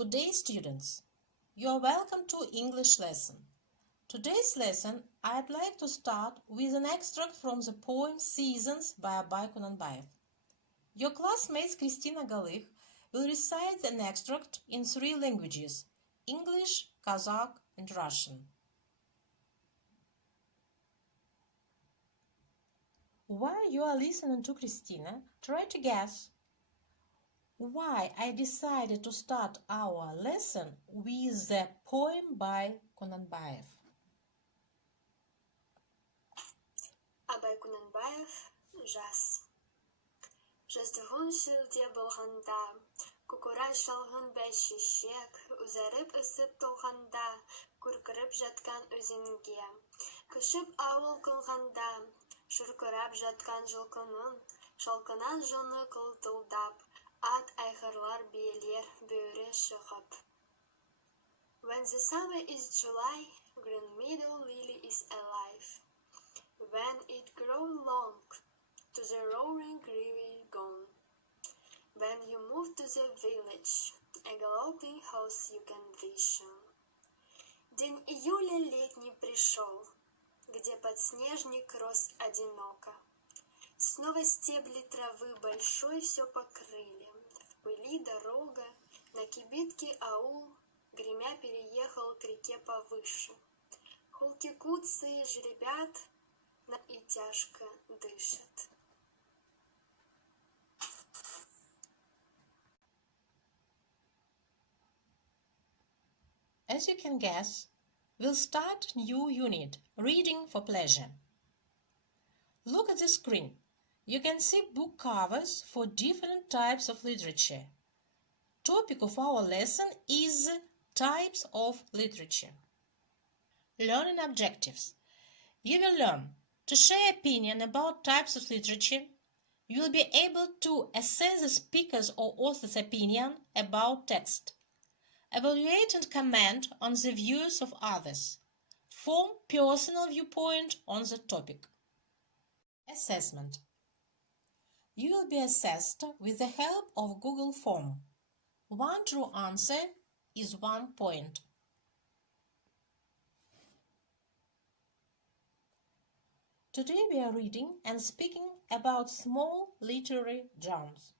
Good day, students. You are welcome to English lesson. Today's lesson I'd like to start with an extract from the poem Seasons by Abay Kunanbayev. Your classmate Kristina Galich will recite an extract in 3 languages: English, Kazakh, and Russian. While you are listening to Kristina, try to guess why I decided to start our lesson with the poem by Kunanbayev. Abay Kunanbayev, жаз. Жаздыгын шілде болғанда, көкорай шалғын бәйшешек, үзәріп үсіп толғанда, күркіріп жатқан өзенге. Күшіп ауыл қылғанда, шүркірап жатқан жылқының, шалқынан жоны қылтылдап, ат айғырлар биелер бөрі шығып. When the summer is July, green meadow lily is alive. When it grows long, to the roaring river gone. When you move to the village, a galloping horse you can vision. День июля летний пришел, где подснежник рос одиноко. Снова стебли травы большой все покрыли. В пыли дорога, на кибитке аул, гремя переехал к реке повыше. Холки куцые жребят, и тяжко дышат. As you can guess, we'll start new unit, Reading for Pleasure. Look at the screen. You can see book covers for different types of literature. Topic of our lesson is types of literature. Learning objectives. You will learn to share opinion about types of literature. You will be able to assess the speaker's or author's opinion about text. Evaluate and comment on the views of others. Form personal viewpoint on the topic. Assessment. You will be assessed with the help of Google form. 1 true answer is 1 point. Today we are reading and speaking about small literary genres.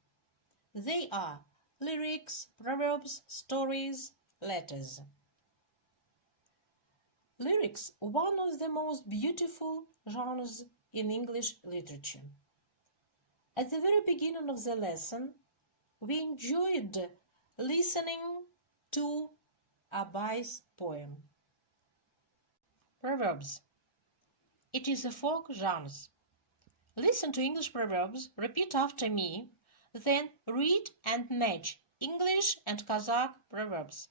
They are lyrics, proverbs, stories, letters. Lyrics, one of the most beautiful genres in English literature. At the very beginning of the lesson, we enjoyed listening to Abay's poem. Proverbs. It is a folk genre. Listen to English proverbs, repeat after me, then read and match English and Kazakh proverbs.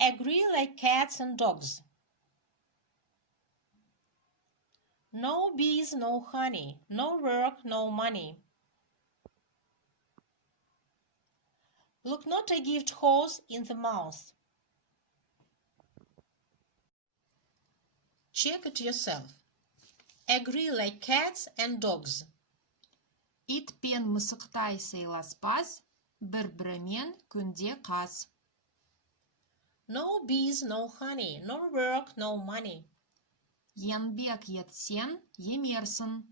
Agree like cats and dogs. No bees, no honey. No work, no money. Look not a gift horse in the mouth. Check it yourself. Agree like cats and dogs. Ит пен мысықтай сыйласпас, бір-бірімен күнде қас. No bees, no honey. No work, no money. Еңбек етсен, емерсің.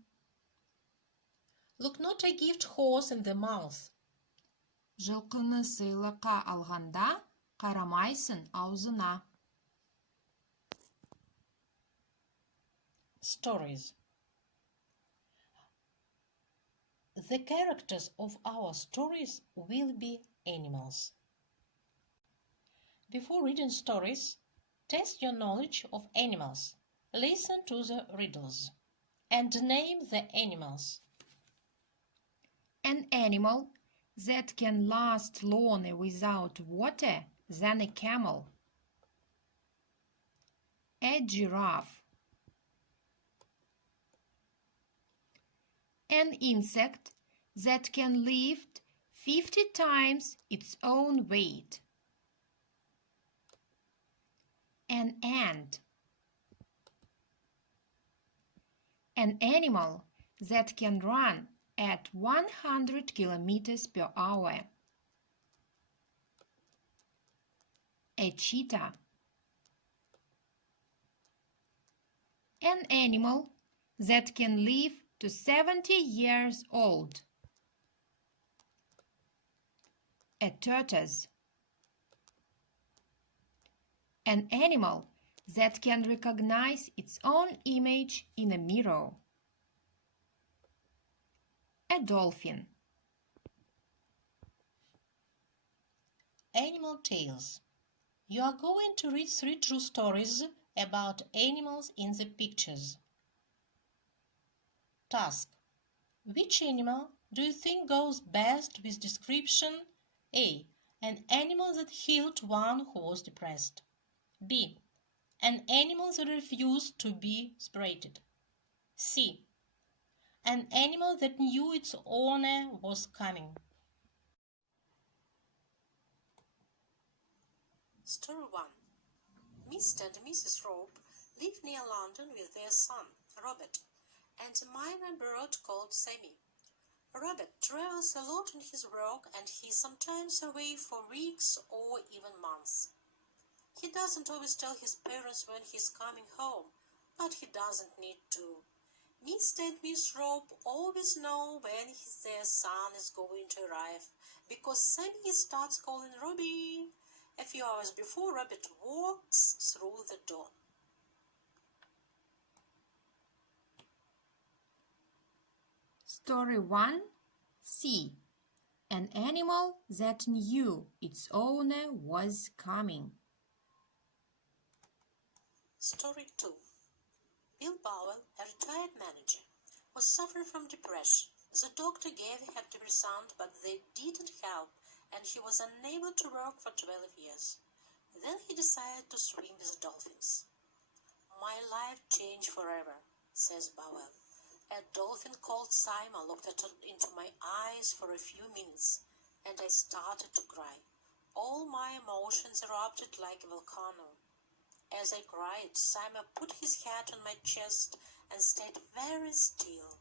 Look not a gift horse in the mouth. Жылқыны сыйлыққа алғанда, қарамайсың аузына. Stories. The characters of our stories will be animals. Before reading stories, test your knowledge of animals. Listen to the riddles and name the animals. An animal that can last longer without water than a camel. A giraffe. An insect that can lift 50 times its own weight. An ant. An animal that can run at 100 kilometers per hour. A cheetah. An animal that can live to 70 years old. A tortoise. An animal that can recognize its own image in a mirror. A dolphin. Animal tales. You are going to read 3 true stories about animals in the pictures. Task. Which animal do you think goes best with description? A. An animal that healed one who was depressed. B. An animal that refused to be separated. C. An animal that knew its owner was coming. Story 1. Mr. and Mrs. Rope live near London with their son, Robert, and a minor bird called Sammy. Robert travels a lot in his work and he's sometimes away for weeks or even months. He doesn't always tell his parents when he's coming home, but he doesn't need to. Mr. and Miss Rope always know when their son is going to arrive, because Sammy starts calling Robbie a few hours before Robert walks through the door. Story 1. C. An animal that knew its owner was coming. Story 2. Bill Powell, a retired manager, was suffering from depression. The doctor gave him antidepressants, but they didn't help, and he was unable to work for 12 years. Then he decided to swim with dolphins. "My life changed forever," says Powell. "A dolphin called Simon looked into my eyes for a few minutes, and I started to cry. All my emotions erupted like a volcano. As I cried, Simon put his head on my chest and stayed very still."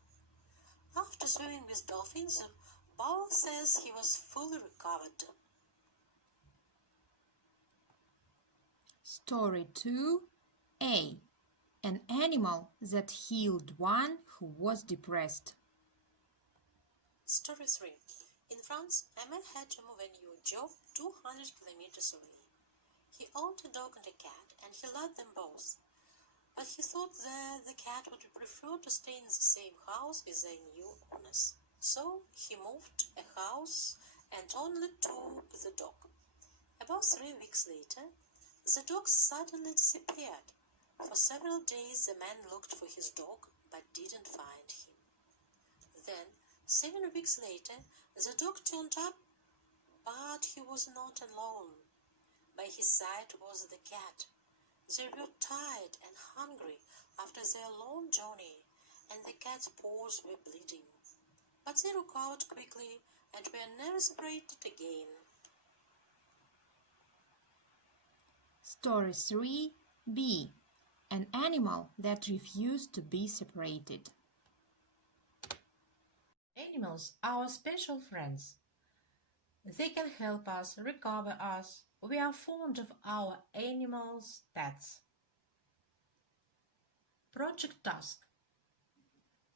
After swimming with dolphins, Powell says he was fully recovered. Story 2. A. An animal that healed one who was depressed. Story 3. In France, a man had to move a new job 200 kilometers away. He owned a dog and a cat, and he loved them both. But he thought that the cat would prefer to stay in the same house with their new owners. So he moved a house and only took the dog. About 3 weeks later, the dog suddenly disappeared. For several days the man looked for his dog but didn't find him. Then, 7 weeks later, the dog turned up, but he was not alone. By his side was the cat. They were tired and hungry after their long journey, and the cat's paws were bleeding. But they recovered quickly and were never separated again. Story 3. B. An animal that refused to be separated. Animals are our special friends. They can help us, recover us. We are fond of our animals' pets. Project task.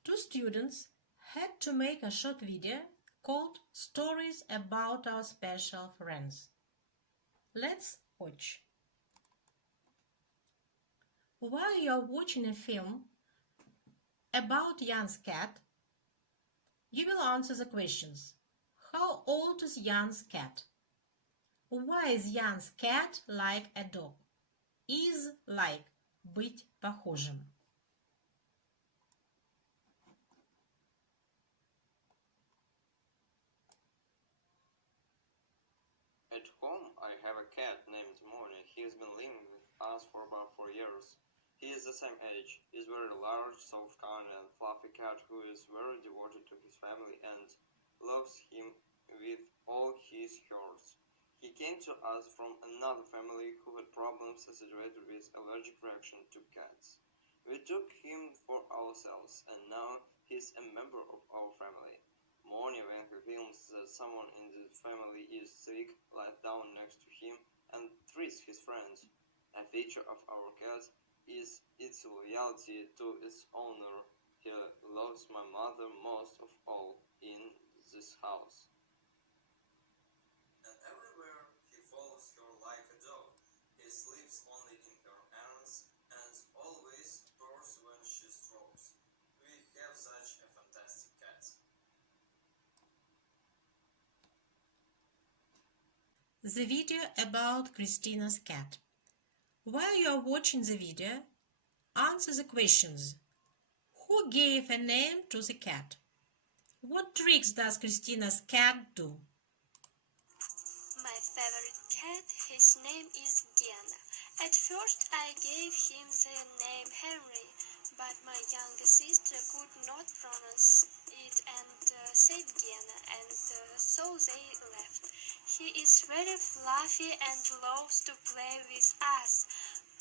2 students had to make a short video called Stories About Our Special Friends. Let's watch. While you are watching a film about Jan's cat, you will answer the questions. How old is Jan's cat? Why is Jan's cat like a dog? Is like быть похожим. At home, I have a cat named Moni. He has been living with us for about 4 years. He is the same age. He is very large, soft, kind, and fluffy cat who is very devoted to his family and loves him with all his heart. He came to us from another family who had problems associated with allergic reaction to cats. We took him for ourselves, and now he is a member of our family. Moni, when he feels that someone in the family is sick, lies down next to him and treats frees his friends. A feature of our cat is its loyalty to its owner. He loves my mother most of all in this house. And everywhere he follows her like a dog. He sleeps only in her arms and always purrs when she strokes. We have such a fantastic cat. The video about Christina's cat. While you are watching the video, answer the questions. Who gave a name to the cat? What tricks does Christina's cat do? My favorite cat, his name is Diana. At first I gave him the name Henry, but my younger sister could not pronounce it and said Diana, and so they left. He is very fluffy and loves to play with us,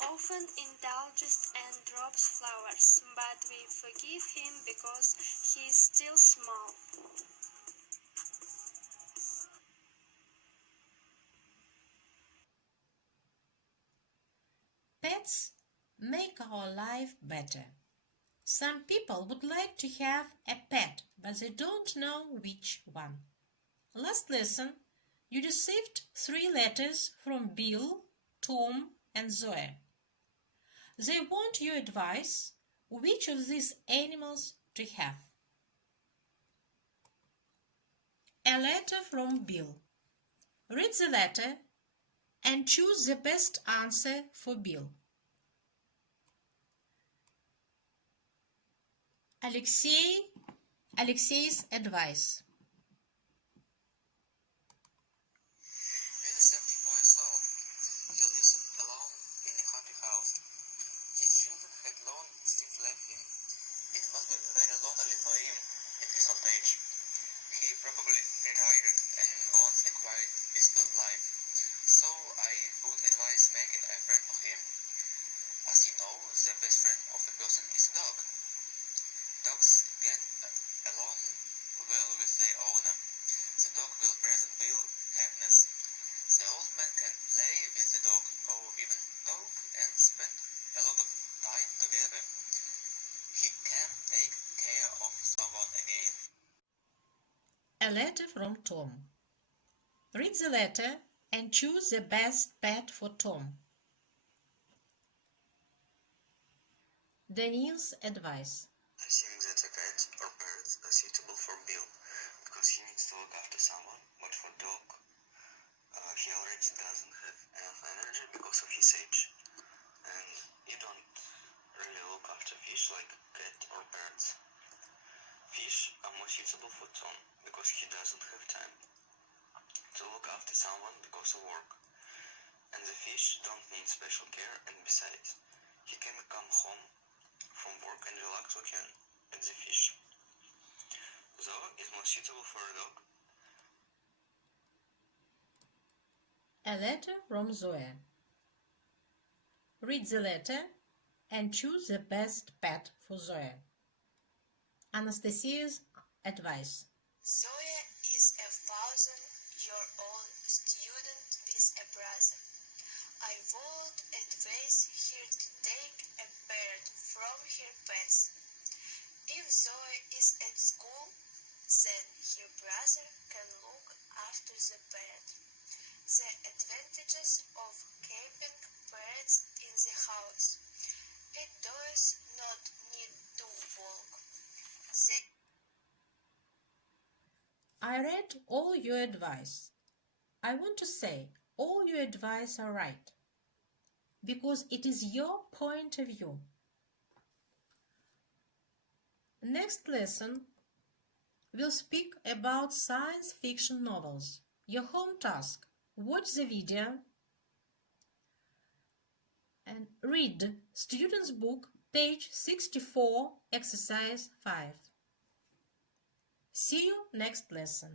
often indulges and drops flowers, but we forgive him because he is still small. Pets make our life better. Some people would like to have a pet, but they don't know which one. Last lesson, you received 3 letters from Bill, Tom, and Zoe. They want your advice which of these animals to have. A letter from Bill. Read the letter and choose the best answer for Bill. Alexei's advice. Innocent boy saw he lives alone in a happy house. His children had long since left him. It must be very lonely for him at his old age. He probably retired and wants a quiet, peaceful life. So I would advise making a friend for him. As you know, the best friend of a person is a dog. Dogs get along well with their owner. The dog will present Bill happiness. The old man can play with the dog or even talk and spend a lot of time together. He can take care of someone again. A letter from Tom. Read the letter and choose the best pet for Tom. Daniel's advice. I think that a cat or bird are suitable for Bill because he needs to look after someone, but for dog, he already doesn't have enough energy because of his age, and you don't really look after fish like cat or birds. Fish are more suitable for Tom because he doesn't have time to look after someone because of work, and the fish don't need special care, and besides, he can come home from work and relax weekend at the fish. Zoe is more suitable for a dog. A letter from Zoe. Read the letter and choose the best pet for Zoe. Anastasia's advice. Zoe is a 1,000-year-old student with a brother. I would advise her to take a bird from her pets. If Zoe is at school, then her brother can look after the bird. The advantages of keeping birds in the house. It does not need to walk. I read all your advice. I want to say all your advice are right, because it is your point of view. Next lesson, we'll speak about science fiction novels. Your home task: watch the video and read Student's Book, page 64, exercise 5. See you next lesson.